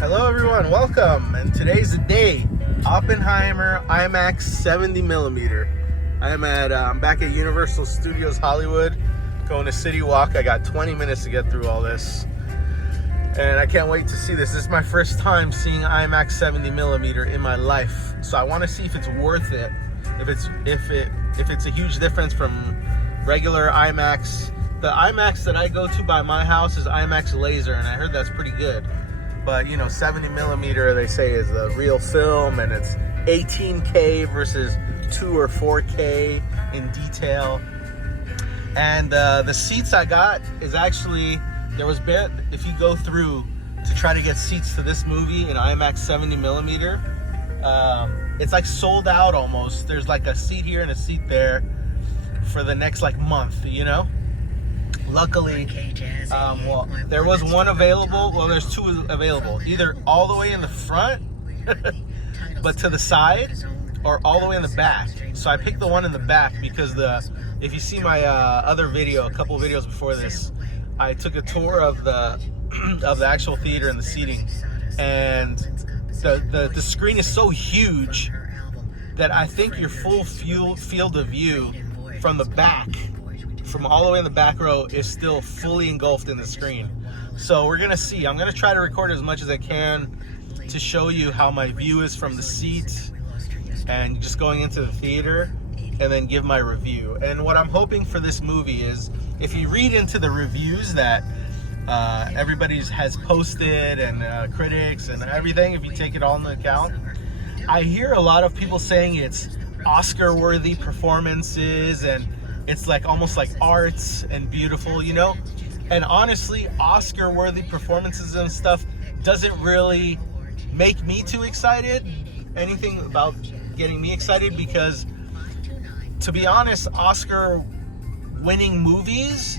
Hello everyone, welcome, and today's the day. Oppenheimer IMAX 70mm. I'm back at Universal Studios Hollywood, going to Citywalk. I got 20 minutes to get through all this, and I can't wait to see this. This is my first time seeing IMAX 70mm in my life, so I want to see if it's worth it. If it's a huge difference from regular IMAX. The IMAX that I go to by my house is IMAX Laser, and I heard that's pretty good. But 70mm they say is the real film, and it's 18K versus 2 or 4K in detail. And the seats I got is actually, if you go through to try to get seats to this movie in IMAX 70mm, it's like sold out almost. There's like a seat here and a seat there for the next month, Luckily, there was one available. Well, there's two available. Either all the way in the front, but to the side, or all the way in the back. So I picked the one in the back because if you see my other video, a couple of videos before this, I took a tour of the actual theater and the seating, and the screen is so huge that I think your full field of view from the back, from all the way in the back row, is still fully engulfed in the screen. So we're gonna see. I'm gonna try to record as much as I can to show you how my view is from the seat and just going into the theater, and then give my review. And what I'm hoping for this movie is, if you read into the reviews that everybody has posted, and critics and everything, if you take it all into account, I hear a lot of people saying it's Oscar-worthy performances, and it's almost like arts and beautiful, And honestly, Oscar-worthy performances and stuff doesn't really make me too excited. Anything about getting me excited, because to be honest, Oscar-winning movies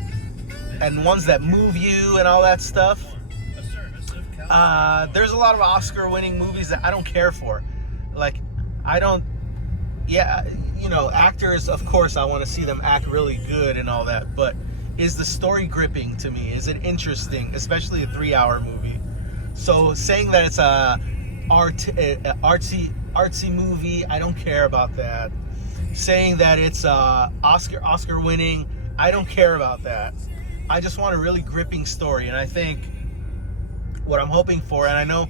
and ones that move you and all that stuff, there's a lot of Oscar-winning movies that I don't care for. Actors, of course, I want to see them act really good and all that, but is the story gripping to me? Is it interesting, especially a 3-hour movie? So saying that it's a artsy movie, I don't care about that. Saying that it's Oscar winning, I don't care about that. I just want a really gripping story, and I think what I'm hoping for, and I know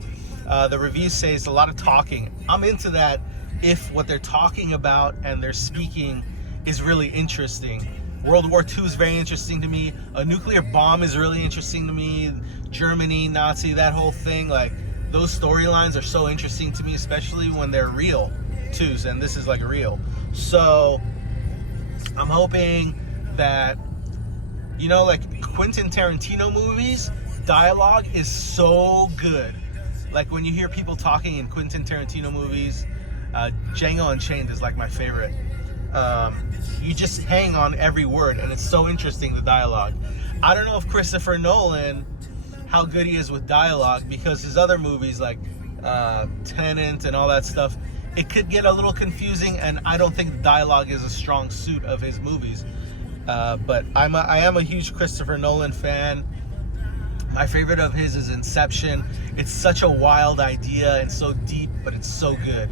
the reviews say it's a lot of talking. I'm into that if what they're talking about and they're speaking is really interesting. World War II is very interesting to me. A nuclear bomb is really interesting to me. Germany, Nazi, that whole thing, those storylines are so interesting to me, especially when they're real too, and this is real. So I'm hoping that, Quentin Tarantino movies, dialogue is so good. When you hear people talking in Quentin Tarantino movies, Django Unchained is my favorite. You just hang on every word, and it's so interesting, the dialogue. I don't know if Christopher Nolan, how good he is with dialogue, because his other movies Tenet and all that stuff, it could get a little confusing, and I don't think dialogue is a strong suit of his movies. But I am a huge Christopher Nolan fan. My favorite of his is Inception. It's such a wild idea and so deep, but it's so good.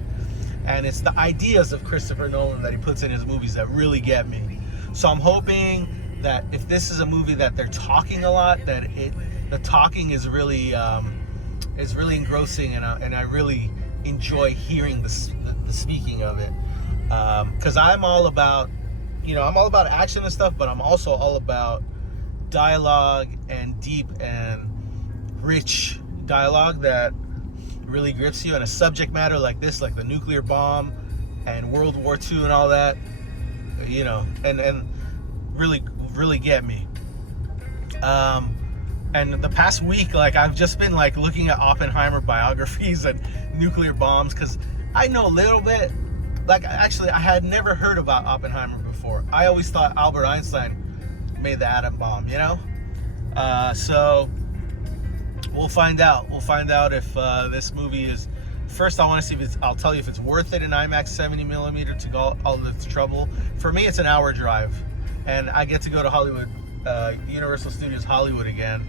And it's the ideas of Christopher Nolan that he puts in his movies that really get me. So I'm hoping that if this is a movie that they're talking a lot, that the talking is really engrossing, and I really enjoy hearing the speaking of it. Because I'm all about action and stuff, but I'm also all about dialogue, and deep and rich dialogue that really grips you, and a subject matter like this, like the nuclear bomb and World War II and all that, and really get me. And the past week, I've just been looking at Oppenheimer biographies and nuclear bombs, because I know a little bit. Actually, I had never heard about Oppenheimer before. I always thought Albert Einstein made the atom bomb, so we'll find out. We'll find out if this movie is. First, I want to see if I'll tell you if it's worth it in IMAX 70mm to go all the trouble. For me, it's an hour drive, and I get to go to Hollywood, Universal Studios Hollywood again,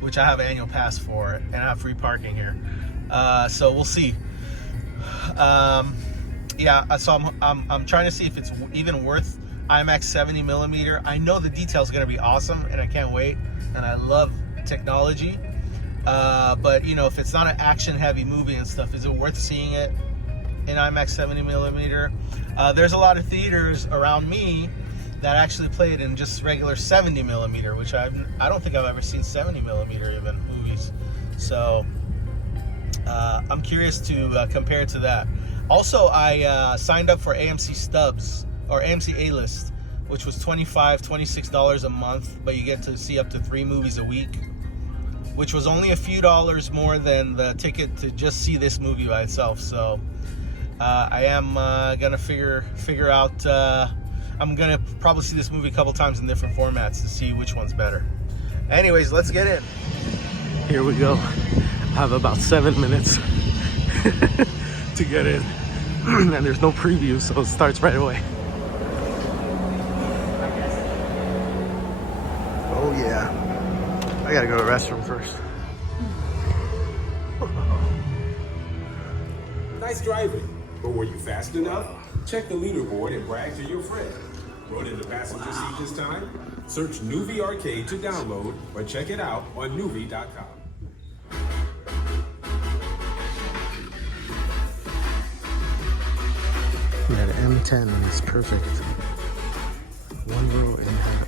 which I have an annual pass for, and I have free parking here. So we'll see. Yeah, so I'm trying to see if it's even worth IMAX 70mm. I know the detail's gonna be awesome, and I can't wait. And I love technology. But you know, if it's not an action-heavy movie and stuff, is it worth seeing it in IMAX 70mm? There's a lot of theaters around me that actually play it in just regular 70mm, which I don't think I've ever seen 70mm even movies. So I'm curious to compare it to that. Also, I signed up for AMC Stubs, or AMC A-List, which was $26 a month, but you get to see up to 3 movies a week, which was only a few dollars more than the ticket to just see this movie by itself. So I am gonna figure out. I'm gonna probably see this movie a couple times in different formats to see which one's better. Anyways, let's get in. Here we go. I have about 7 minutes to get in, and there's no preview, so it starts right away. Oh yeah, I gotta go to the restroom first. Nice driving, but were you fast enough? Check the leaderboard and brag to your friend. Rode in the passenger seat this time? Search Nuvi Arcade to download or check it out on nuvi.com. Yeah, the M10 is perfect. 1 row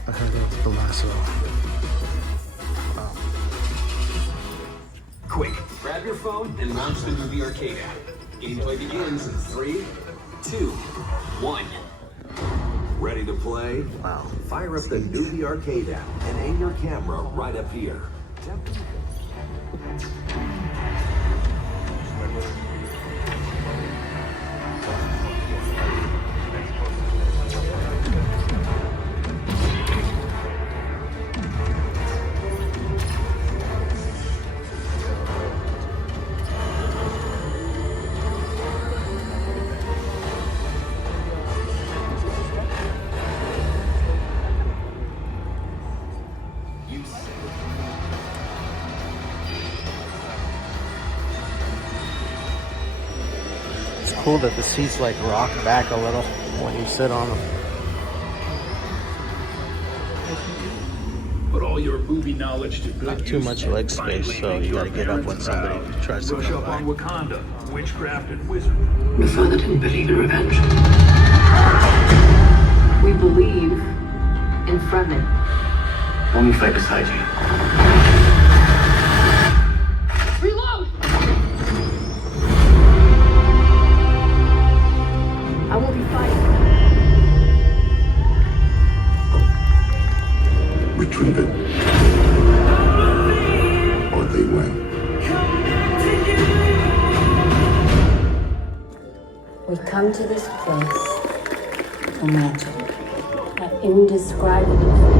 ahead of the last row. Wow. Quick, grab your phone and launch the Nuvi Arcade app. Gameplay begins in 3, 2, 1. Ready to play? Wow. Fire up the Nuvi Arcade app and aim your camera right up here. It's cool that the seats like rock back a little when you sit on them. Put all your movie knowledge to good Not too use much and leg space, finally so make you your gotta get up when parents somebody proud. tries to Brush come up by. on Wakanda, witchcraft and wizardry. Your father didn't believe in revenge. We believe in friendly. Let me fight beside you. Reload! I will be fighting. Retrieve it, or they win. We come to this place for magic, an indescribable.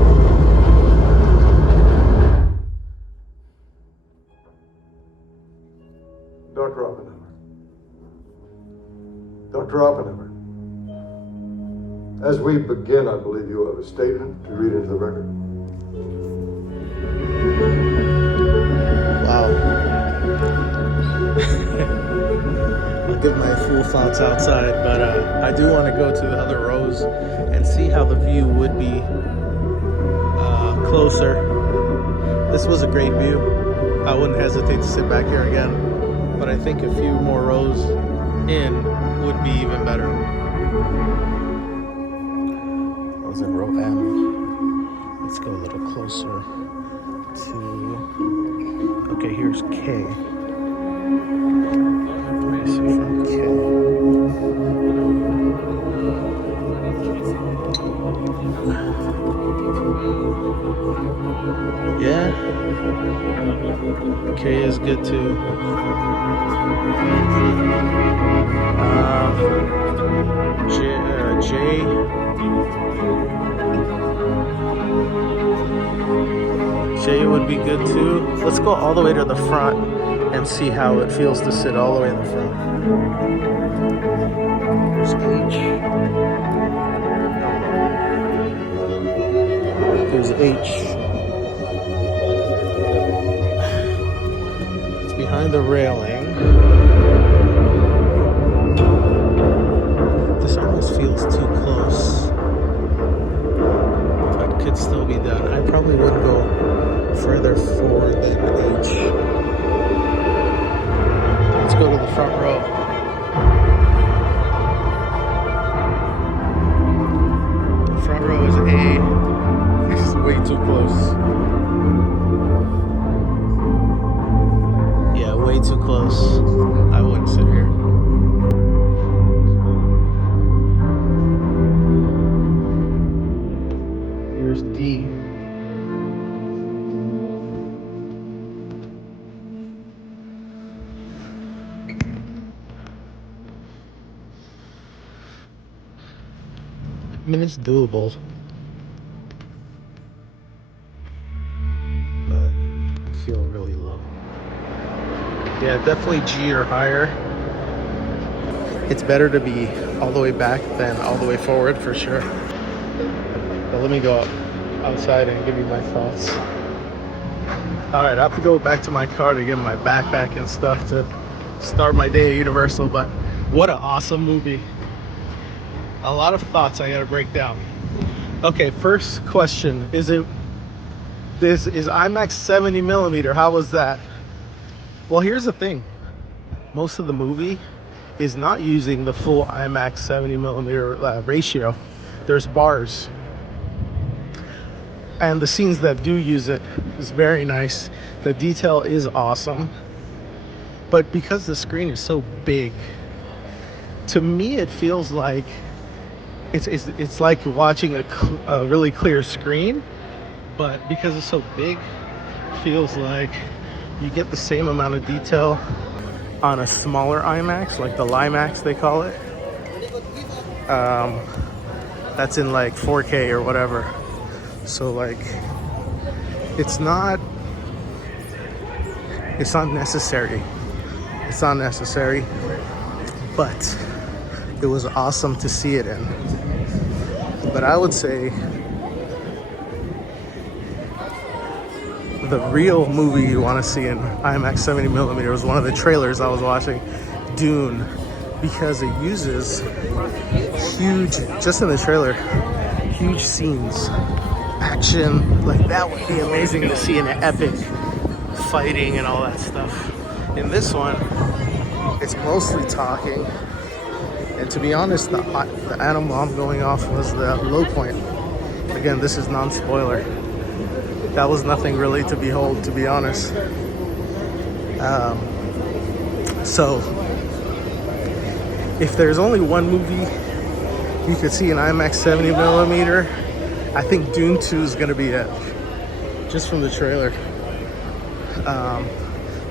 Dr. Oppenheimer. Dr. Oppenheimer. As we begin, I believe you have a statement to read into the record. Wow. I'll give my full thoughts outside, but I do want to go to the other rows and see how the view would be closer. This was a great view. I wouldn't hesitate to sit back here again, but I think a few more rows in would be even better. I was in row M. Let's go a little closer to... Okay, here's K. Let me see from K. Yeah. K is good too. J. J would be good too. Let's go all the way to the front and see how it feels to sit all the way in the front. There's H. There's H. It's behind the railing. This almost feels too close, but could still be done. I probably would go further forward than H. Let's go to the front row. The front row is A. This is way too close. Yeah, way too close. I wouldn't sit here. Here's D. I mean, it's doable, but I feel really low. Yeah, definitely G or higher. It's better to be all the way back than all the way forward for sure. But let me go outside and give you my thoughts. All right, I have to go back to my car to get my backpack and stuff to start my day at Universal, but what an awesome movie. A lot of thoughts I gotta break down. Okay, first question, this is IMAX 70mm, how was that? Well, here's the thing. Most of the movie is not using the full IMAX 70mm ratio. There's bars. And the scenes that do use it is very nice. The detail is awesome. But because the screen is so big, to me it feels like it's like watching a really clear screen, but because it's so big, it feels like you get the same amount of detail on a smaller IMAX, like the LIMAX they call it. That's in like 4K or whatever. So like, it's not necessary. It's not necessary, but it was awesome to see it in. But I would say the real movie you want to see in IMAX 70mm was one of the trailers I was watching, Dune, because it uses huge, just in the trailer, huge scenes, action. Like that would be amazing to see in an epic fighting and all that stuff. In this one, it's mostly talking. And to be honest, the atom bomb going off was the low point. Again, this is non-spoiler. That was nothing really to behold, to be honest. So, if there's only one movie you could see in IMAX 70mm, I think Dune 2 is gonna be it. Just from the trailer.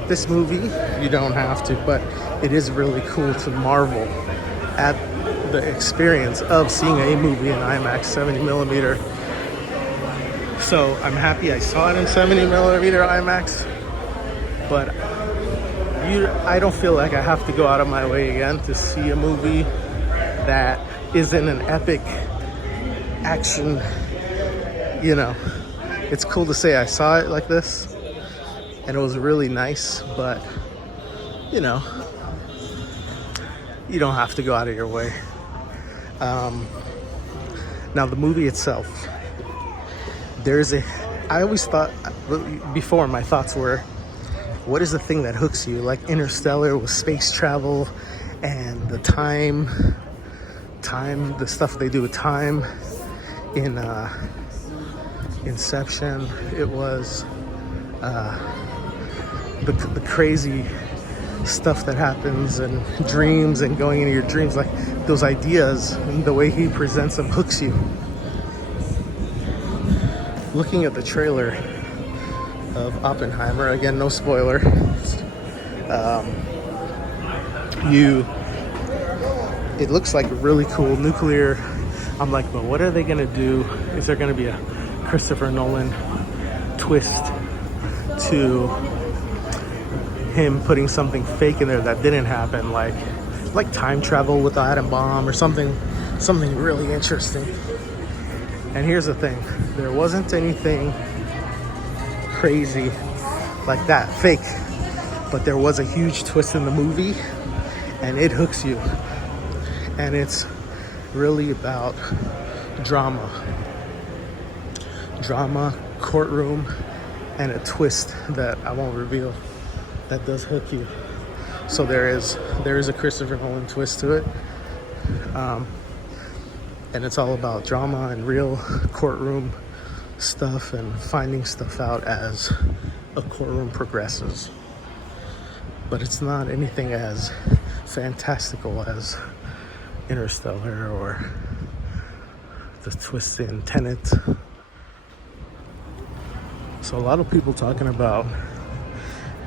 This movie, you don't have to, but it is really cool to marvel at the experience of seeing a movie in IMAX 70mm. So I'm happy I saw it in 70mm IMAX, but I don't feel like I have to go out of my way again to see a movie that isn't an epic action. You know, it's cool to say I saw it like this and it was really nice, but you know, you don't have to go out of your way. Now the movie itself, I always thought, before my thoughts were, what is the thing that hooks you? Like Interstellar with space travel and the time, the stuff they do with time. In Inception, it was the crazy stuff that happens and dreams and going into your dreams, like those ideas and the way he presents them hooks you. Looking at the trailer of Oppenheimer, again, no spoiler, it looks like really cool nuclear. I'm like, but what are they gonna do? Is there gonna be a Christopher Nolan twist to him putting something fake in there that didn't happen, like time travel with the atom bomb or something really interesting? And here's the thing, there wasn't anything crazy like that, fake but there was a huge twist in the movie, and it hooks you. And it's really about drama, courtroom, and a twist that I won't reveal that does hook you. So there is a Christopher Nolan twist to it, and it's all about drama and real courtroom stuff and finding stuff out as a courtroom progresses. But it's not anything as fantastical as Interstellar or the twist in Tenet. So a lot of people talking about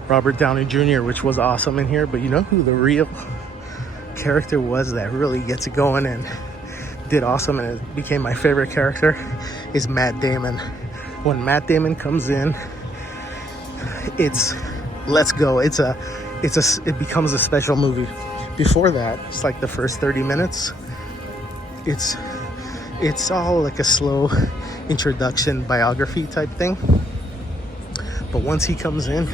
Robert Downey Jr., which was awesome in here, but you know who the real character was that really gets it going and did awesome and it became my favorite character is Matt Damon. When Matt Damon comes in, it's let's go. It becomes a special movie. Before that, it's like the first 30 minutes. It's all like a slow introduction biography type thing. But once he comes in,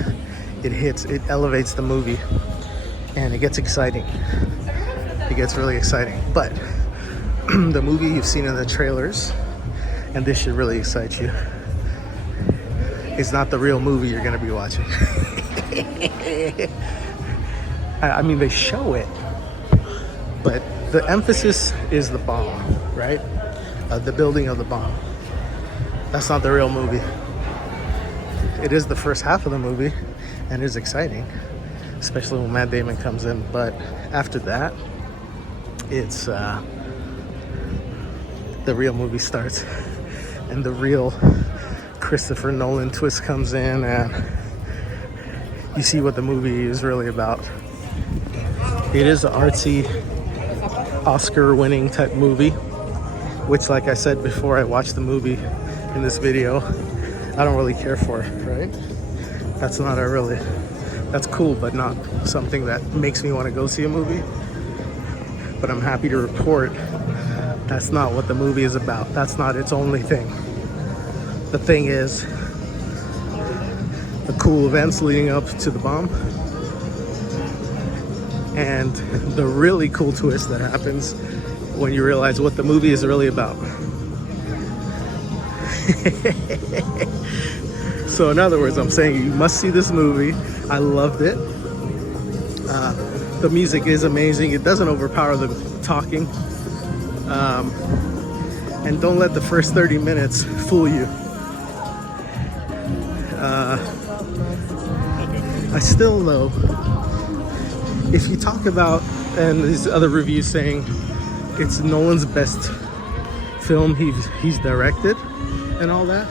it elevates the movie and it gets exciting. It gets really exciting. But the movie you've seen in the trailers, and this should really excite you, it's not the real movie you're gonna be watching. I mean, they show it, but the emphasis is the bomb, right? The building of the bomb. That's not the real movie. It is the first half of the movie, and it's exciting, especially when Matt Damon comes in. But after that, it's the real movie starts, and the real Christopher Nolan twist comes in, and you see what the movie is really about. It is an artsy, Oscar-winning type movie, which, like I said before I watched the movie in this video, I don't really care for, right? That's cool, but not something that makes me want to go see a movie. But I'm happy to report that's not what the movie is about. That's not its only thing. The thing is the cool events leading up to the bomb, and the really cool twist that happens when you realize what the movie is really about. So in other words, I'm saying you must see this movie. I loved it. The music is amazing. It doesn't overpower the talking. And don't let the first 30 minutes fool you. I still, though, if you talk about, and these other reviews saying it's Nolan's best film he's directed and all that,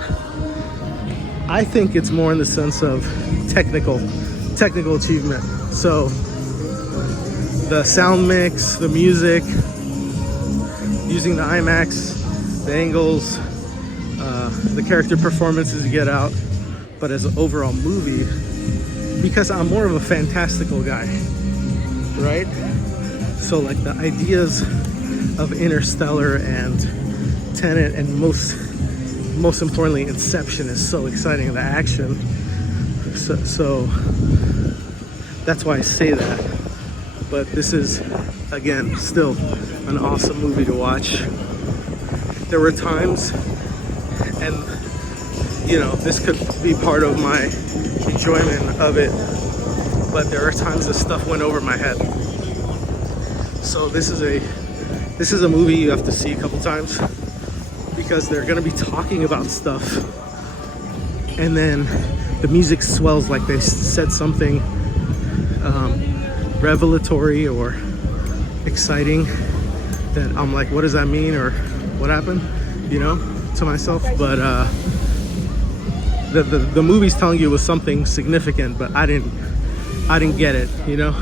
I think it's more in the sense of technical achievement. So the sound mix, the music, using the IMAX, the angles, the character performances you get out. But as an overall movie, because I'm more of a fantastical guy, right? So like the ideas of Interstellar and Tenet, and most importantly Inception, is so exciting. The action, so that's why I say that. But this is, again, still an awesome movie to watch. There were times, and you know, this could be part of my enjoyment of it, but there are times that stuff went over my head. So this is a movie you have to see a couple times, because they're gonna be talking about stuff, and then the music swells like they said something revelatory or exciting that I'm like, what does that mean, or what happened, you know, to myself. But the movie's telling you it was something significant, but I didn't get it, you know.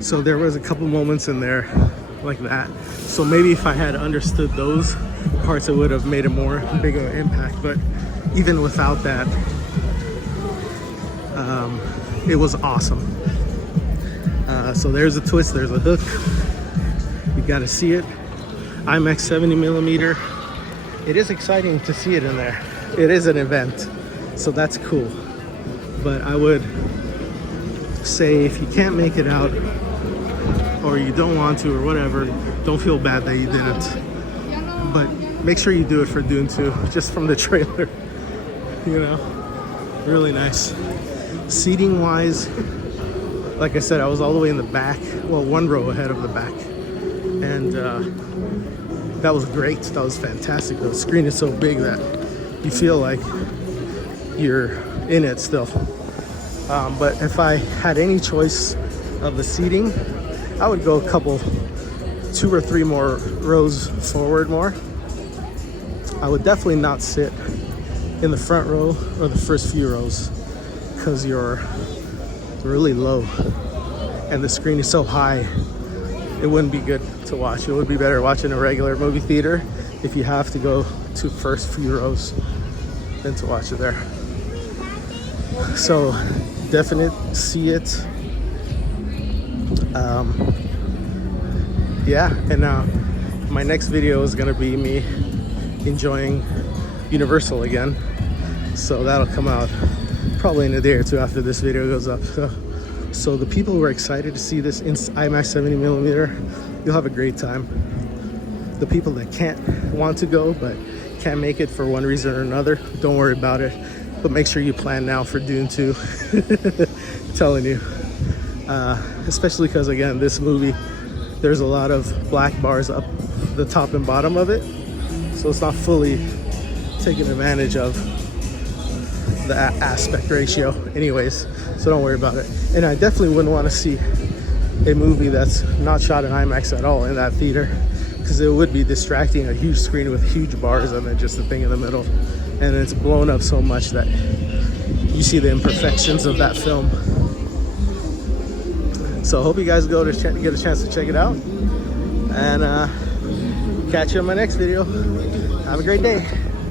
So there was a couple moments in there like that. So maybe if I had understood those parts, it would have made a more bigger impact. But even without that, it was awesome. So there's a twist, there's a hook. You gotta see it. IMAX 70mm. It is exciting to see it in there. It is an event, so that's cool. But I would say if you can't make it out or you don't want to or whatever, don't feel bad that you didn't. But make sure you do it for Dune 2, just from the trailer. You know, really nice. Seating wise, like I said, I was all the way in the back, well, one row ahead of the back, and that was great. That was fantastic. The screen is so big that you feel like you're in it still. But if I had any choice of the seating, I would go a couple, 2 or 3 more rows forward more. I would definitely not sit in the front row or the first few rows because you're really low and the screen is so high. It wouldn't be good to watch. It would be better watching a regular movie theater if you have to go to first few rows than to watch it there. So definitely see it. Yeah, and my next video is gonna be me enjoying Universal again, so that'll come out probably in a day or two after this video goes up. So the people who are excited to see this in IMAX 70mm, you'll have a great time. The people that can't want to go but can't make it for one reason or another, don't worry about it, but make sure you plan now for Dune 2. Telling you, especially because again, this movie, there's a lot of black bars up the top and bottom of it, so it's not fully taking advantage of the aspect ratio anyways, so don't worry about it. And I definitely wouldn't want to see a movie that's not shot in IMAX at all in that theater, because it would be distracting. A huge screen with huge bars and then just a thing in the middle, and it's blown up so much that you see the imperfections of that film. So I hope you guys go to get a chance to check it out, and catch you on my next video. Have a great day.